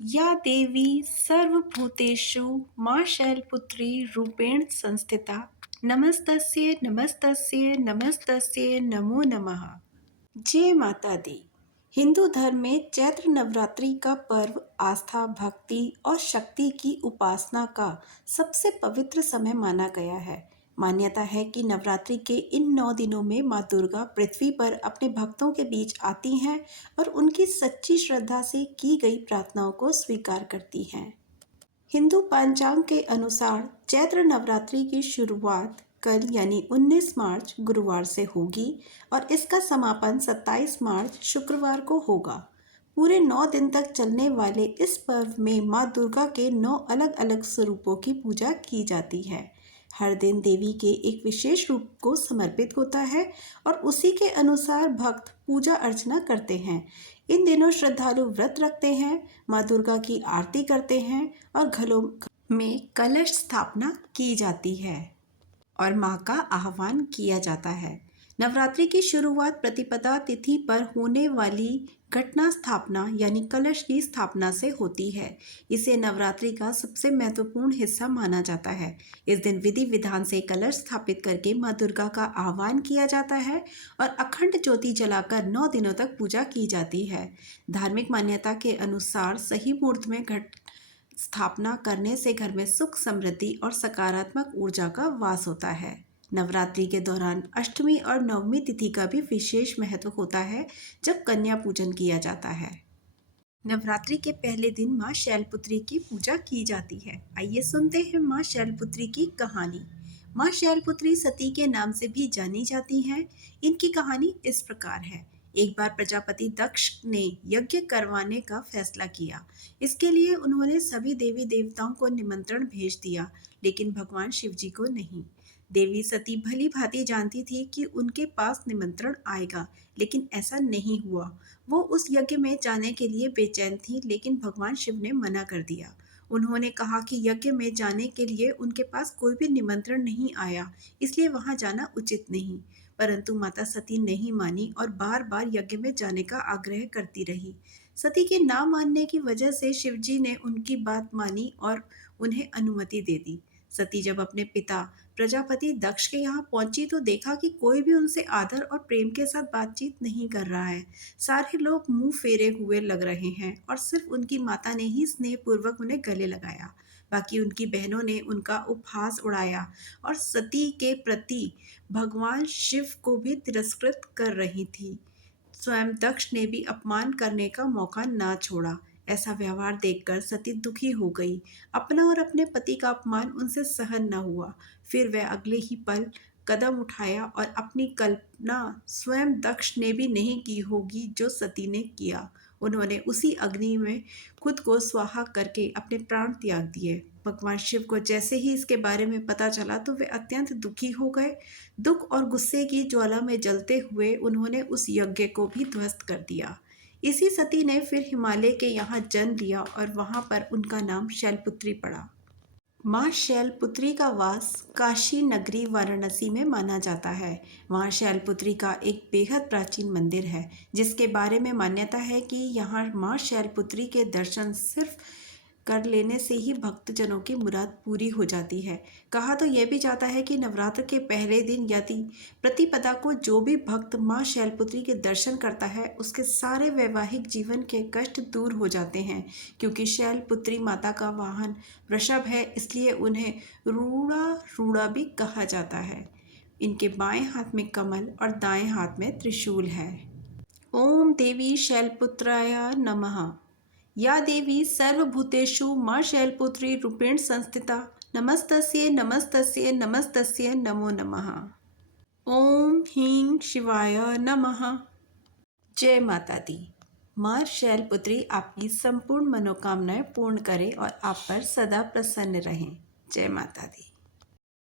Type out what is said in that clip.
या देवी सर्वभूतेषु मां शैलपुत्री रूपेण संस्थिता नमस्तस्यै नमस्तस्यै नमस्तस्यै नमो नमः। जय माता दी। हिंदू धर्म में चैत्र नवरात्रि का पर्व आस्था, भक्ति और शक्ति की उपासना का सबसे पवित्र समय माना गया है। मान्यता है कि नवरात्रि के इन 9 दिनों में माँ दुर्गा पृथ्वी पर अपने भक्तों के बीच आती हैं और उनकी सच्ची श्रद्धा से की गई प्रार्थनाओं को स्वीकार करती हैं। हिंदू पंचांग के अनुसार चैत्र नवरात्रि की शुरुआत कल यानी 19 मार्च गुरुवार से होगी और इसका समापन 27 मार्च शुक्रवार को होगा। पूरे 9 दिन तक चलने वाले इस पर्व में माँ दुर्गा के 9 अलग अलग स्वरूपों की पूजा की जाती है। हर दिन देवी के एक विशेष रूप को समर्पित होता है और उसी के अनुसार भक्त पूजा अर्चना करते हैं। इन दिनों श्रद्धालु व्रत रखते हैं, माँ दुर्गा की आरती करते हैं और घरों में कलश स्थापना की जाती है और माँ का आह्वान किया जाता है। नवरात्रि की शुरुआत प्रतिपदा तिथि पर होने वाली घटना स्थापना यानी कलश की स्थापना से होती है। इसे नवरात्रि का सबसे महत्वपूर्ण हिस्सा माना जाता है। इस दिन विधि विधान से कलश स्थापित करके माँ दुर्गा का आह्वान किया जाता है और अखंड ज्योति जलाकर 9 दिनों तक पूजा की जाती है। धार्मिक मान्यता के अनुसार सही मुहूर्त में घट स्थापना करने से घर में सुख, समृद्धि और सकारात्मक ऊर्जा का वास होता है। नवरात्रि के दौरान अष्टमी और नवमी तिथि का भी विशेष महत्व होता है, जब कन्या पूजन किया जाता है। नवरात्रि के पहले दिन माँ शैलपुत्री की पूजा की जाती है। आइए सुनते हैं माँ शैलपुत्री की कहानी। माँ शैलपुत्री सती के नाम से भी जानी जाती हैं। इनकी कहानी इस प्रकार है। एक बार प्रजापति दक्ष ने यज्ञ करवाने का फैसला किया। इसके लिए उन्होंने सभी देवी देवताओं को निमंत्रण भेज दिया, लेकिन भगवान शिव जी को नहीं। देवी सती भली भांति जानती थी कि उनके पास निमंत्रण आएगा, लेकिन ऐसा नहीं हुआ। वो उस यज्ञ में जाने के लिए बेचैन थी, लेकिन भगवान शिव ने मना कर दिया। उन्होंने कहा कि यज्ञ में जाने के लिए उनके पास कोई भी निमंत्रण नहीं आया, इसलिए वहां जाना उचित नहीं। परंतु माता सती नहीं मानी और बार बार यज्ञ में जाने का आग्रह करती रही। सती के ना मानने की वजह से शिवजी ने उनकी बात मानी और उन्हें अनुमति दे दी। सती जब अपने पिता प्रजापति दक्ष के यहाँ पहुंची तो देखा कि कोई भी उनसे आदर और प्रेम के साथ बातचीत नहीं कर रहा है। सारे लोग मुंह फेरे हुए लग रहे हैं और सिर्फ उनकी माता ने ही स्नेहपूर्वक उन्हें गले लगाया। बाकी उनकी बहनों ने उनका उपहास उड़ाया और सती के प्रति भगवान शिव को भी तिरस्कृत कर रही थी। स्वयं दक्ष ने भी अपमान करने का मौका ना छोड़ा। ऐसा व्यवहार देखकर सती दुखी हो गई। अपना और अपने पति का अपमान उनसे सहन न हुआ। फिर वह अगले ही पल कदम उठाया और अपनी कल्पना स्वयं दक्ष ने भी नहीं की होगी जो सती ने किया। उन्होंने उसी अग्नि में खुद को स्वाहा करके अपने प्राण त्याग दिए। भगवान शिव को जैसे ही इसके बारे में पता चला तो वे अत्यंत दुखी हो गए। दुख और गुस्से की ज्वाला में जलते हुए उन्होंने उस यज्ञ को भी ध्वस्त कर दिया। इसी सती ने फिर हिमालय के यहाँ जन्म लिया और वहाँ पर उनका नाम शैलपुत्री पड़ा। माँ शैलपुत्री का वास काशी नगरी वाराणसी में माना जाता है। वहाँ शैलपुत्री का एक बेहद प्राचीन मंदिर है, जिसके बारे में मान्यता है कि यहाँ माँ शैलपुत्री के दर्शन सिर्फ कर लेने से ही भक्तजनों की मुराद पूरी हो जाती है। कहा तो यह भी जाता है कि नवरात्र के पहले दिन यदि प्रतिपदा को जो भी भक्त माँ शैलपुत्री के दर्शन करता है, उसके सारे वैवाहिक जीवन के कष्ट दूर हो जाते हैं। क्योंकि शैलपुत्री माता का वाहन वृषभ है, इसलिए उन्हें रूड़ा रूड़ा भी कहा जाता है। इनके बाएं हाथ में कमल और दाएं हाथ में त्रिशूल है। ओम देवी शैलपुत्राय नमः। या देवी सर्वभूतेषु मां शैलपुत्री रूपेण संस्थिता नमस्तस्यै नमस्तस्यै नमस्तस्यै नमो नमः। ओम ह्रीं शिवाय नमः। जय माता दी। मां शैलपुत्री आपकी संपूर्ण मनोकामनाएं पूर्ण करे और आप पर सदा प्रसन्न रहें। जय माता दी।